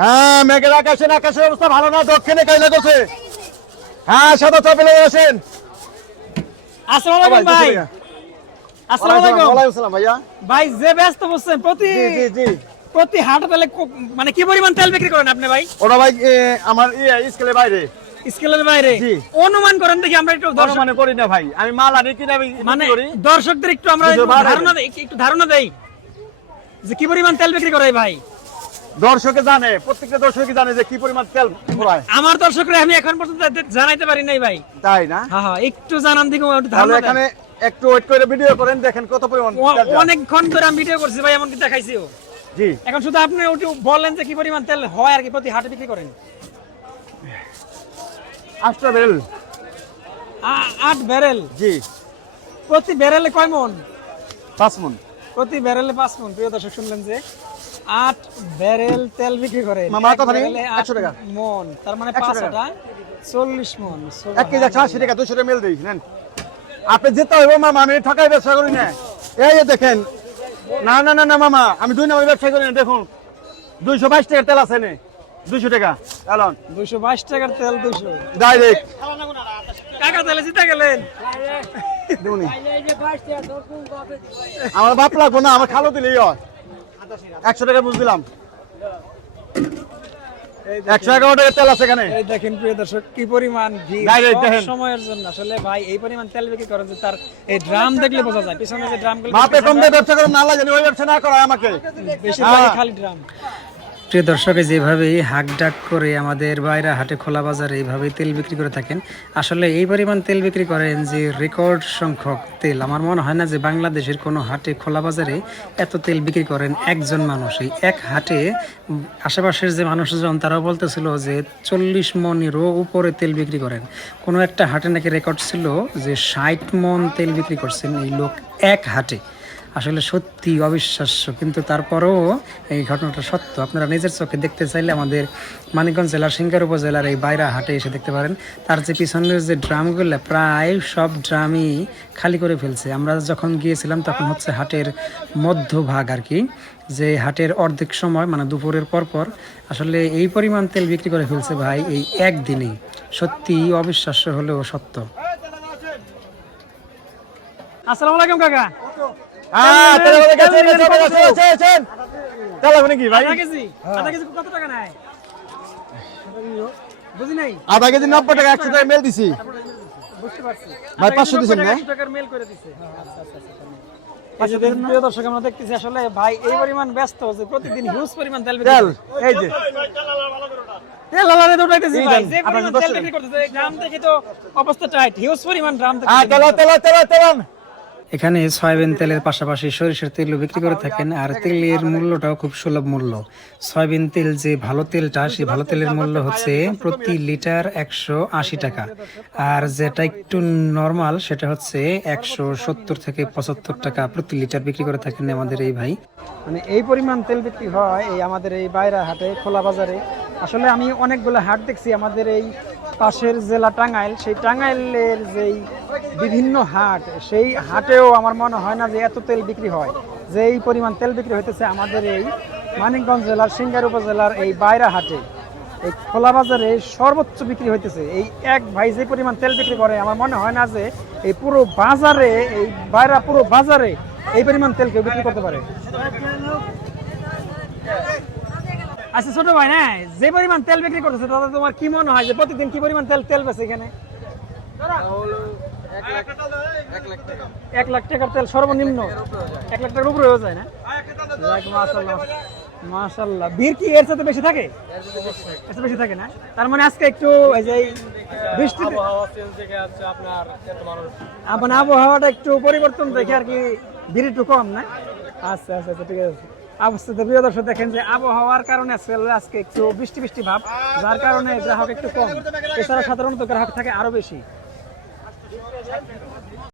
হ্যাঁ মেঘের আকাশে আকাশের অবস্থা ভালো না দক্ষিণে কাইলা করছে। হ্যাঁ সাদা চাপে আসেন আসসালামু আলাইকুম ভাই। আসসালামু। আলাইকুম ওয়ালাইকুম আসসালাম ভাইয়া। ভাই যে ব্যস্ত বলছেন প্রতি জি জি জি। প্রতি হাটে তাহলে মানে কি পরিমাণ তেল বিক্রি করেন আপনি ভাই? ওরা ভাই আমার ইয়ে স্কেলের বাইরে। স্কেলের বাইরে? অনুমান করেন দেখি আমরা একটু দর্শক মানে করি না ভাই। আমি মাল আনি কিনে মানে দর্শকদের একটু আমরা। ধারণা একটু ধারণা দেই। যে কি পরিমাণ তেল বিক্রি করে ভাই? দর্শকে জানে প্রত্যেকটা দর্শকই জানে যে কি পরিমাণ তেল পুরায় আমার দর্শকরা আমি এখন পর্যন্ত জানাইতে পারি নাই ভাই। তাই না? হ্যাঁ হ্যাঁ একটু জানান দিকে তাহলে এখানে একটু ওয়েট করে ভিডিও করেন দেখেন কত পরিমাণ। অনেকক্ষণ ধরে আমি ভিডিও করছি ভাই এমনকি দেখাইছিও। জি। এখন শুধু আপনি একটু বলেন যে কি পরিমাণ তেল হয় আর কি প্রতি হাটে বিক্রি করেন। আটটা আ- আট ব্যারেল জি। প্রতি ব্যারেলে কয় মন? পাঁচ মন। প্রতি ব্যারেলে পাঁচ মন। প্রিয় দর্শক শুনলেন যে আট ব্যারেল তেল বিক্রি করে। মামা, কত খানি? 100 টাকা। মন তার মানে 100 পাঁচ টাকা। আটা চল্লিশ মন এক কেজি একশো আশি টাকা দুশো টাকা মেল দিই নেন। আপনি যেতে হবে মামা আমি ঠকাই ব্যবসা করি না। এই দেখেন না না না না মামা আমি দুই নম্বর ব্যবসা করি না দেখুন। দুইশো বাইশ টাকার তেল আছে নে। দুইশো টাকা এলন। দুশো বাইশ টাকার তেল দুশো। ডাইরেক্ট কাকা তেলে জিতে গেলেন। আমার বাপ লাগবো না আমার খালো দিলেই হয়। একশো টাকা বুঝদিলাম একশো এগারো টাকার তেল আছে এখানে। এই দেখেন প্রিয় দর্শক কি পরিমাণ। সময়ের জন্য। আসলে ভাই এই পরিমাণ তেল বিক্রি করে যে তার এই ড্রাম দেখলে বোঝা যায়। পিছনে যে ড্রাম মাপে কম দিয়ে ব্যবসা করে না লাগে ওই ব্যবসা না করায় আমাকে। বেশিরভাগই হ্যাঁ। খালি ড্রাম। প্রিয় দর্শকে যেভাবে হাক ডাক করে আমাদের বাইরা হাটে, খোলা বাজারে এইভাবে তেল বিক্রি করে থাকেন। আসলে এই পরিমাণ তেল বিক্রি করেন যে রেকর্ড সংখ্যক তেল। আমার মনে হয় না যে বাংলাদেশের কোনো হাটে, খোলা বাজারে এত তেল বিক্রি করেন একজন মানুষ। এই এক হাটে আশেপাশের যে মানুষজন, তারাও বলতেছিল যে চল্লিশ মনেরও উপরে তেল বিক্রি করেন। কোনো একটা হাটে নাকি রেকর্ড ছিল যে ষাট মন তেল বিক্রি করছেন এই লোক এক হাটে। আসলে সত্যি অবিশ্বাস্য, কিন্তু তারপরেও এই ঘটনাটা সত্য। আপনারা নিজের চোখে দেখতে চাইলে আমাদের মানিকগঞ্জ জেলার সিঙ্গার উপজেলার এই বাইরা হাটে এসে দেখতে পারেন। তার যে পিছনের যে ড্রামগুলো, প্রায় সব ড্রামই খালি করে ফেলছে। আমরা যখন গিয়েছিলাম তখন হচ্ছে হাটের মধ্যভাগ আর কি, যে হাটের অর্ধেক সময় মানে দুপুরের পর পর আসলে এই পরিমাণ তেল বিক্রি করে ফেলছে ভাই এই একদিনেই। সত্যি অবিশ্বাস্য হলেও সত্য। আসসালামু আলাইকুম কাকা। হ্যাঁ তেল আমাদের কাছে এনে আছে, আছে, আছেন। তেল লাগবে ভাই? আধা কেজি আধা কেজি কত টাকা নেয়? বুঝি নাই? আধা কেজি নব্বই টাকা একশো টাকা মেল দিছি। বুঝতে পারছি। ভাই, 500 দিছেন না? একশো টাকার মেল করে দিছে। এই যে প্রিয় দর্শক আমরা দেখতেছি আসলে ভাই এই পরিমাণ ব্যস্ত যে প্রতিদিন হিউজ পরিমাণ তেল তেল। এই যে। তেল আলাদা তো ভাই যে পরিমাণ তেল বিক্রি করতেছে ড্রাম থেকে তো অবস্থা টাইট হিউজ পরিমাণ ড্রাম থেকে তেল তেল তেল তেল এখানে সয়াবিন তেলের পাশাপাশি সরিষার তেলও বিক্রি করে থাকেন, আর তেলের মূল্যটাও খুব সুলভ মূল্য। সয়াবিন তেল যে ভালো তেলটা, সেই ভালো তেলের মূল্য হচ্ছে প্রতি লিটার একশো আশি টাকা। আর যেটা একটু নর্মাল, সেটা হচ্ছে একশো সত্তর থেকে পঁচাত্তর টাকা প্রতি লিটার বিক্রি করে থাকেন আমাদের এই ভাই। মানে এই পরিমাণ তেল বিক্রি হয় এই আমাদের এই বাইরা হাটে খোলা বাজারে। আসলে আমি অনেকগুলো হাট দেখছি, আমাদের এই পাশের জেলা টাঙ্গাইল, সেই টাঙ্গাইলের যেই বিভিন্ন হাট, সেই হাটেও আমার মনে হয় না যে এত তেল বিক্রি হয়। যে এই পরিমাণ তেল বিক্রি হইতেছে আমাদের এই মানিকগঞ্জ জেলার, সিঙ্গার উপজেলার এই বাইরা হাটে। এই খোলা বাজারে সর্বোচ্চ বিক্রি হইতেছে। এই এক ভাই যে পরিমাণ তেল বিক্রি করে, আমার মনে হয় না যে এই পুরো বাজারে, এই বাইরা পুরো বাজারে এই পরিমাণ তেল কেউ বিক্রি করতে পারে। আচ্ছা ছোট ভাই না যে পরিমাণ তেল বিক্রি করতেছে তাতে তোমার কি মনে হয় যে প্রতিদিন কি পরিমাণ তেল তেল বেছে এখানে? এক লাখ টাকার তেল সর্বনিম্ন। এক লাখ টাকার উপরে হয়ে যায় না? মাশাআল্লাহ ভিড় কি এর সাথে বেশি থাকে? এর বেশি থাকে না? তার মানে আজকে একটু এই যে বৃষ্টি আ, মানে আবহাওয়াটা একটু পরিবর্তন দেখে আর কি ভিড় একটু কম না? আচ্ছা আচ্ছা আচ্ছা ঠিক আছে। অবস্থা তো প্রিয় দর্শক, দেখেন যে আবহাওয়ার কারণে আজকে একটু বৃষ্টি বৃষ্টি ভাব, যার কারণে গ্রাহক একটু কম। এছাড়া সাধারণত গ্রাহক থাকে আরও বেশি।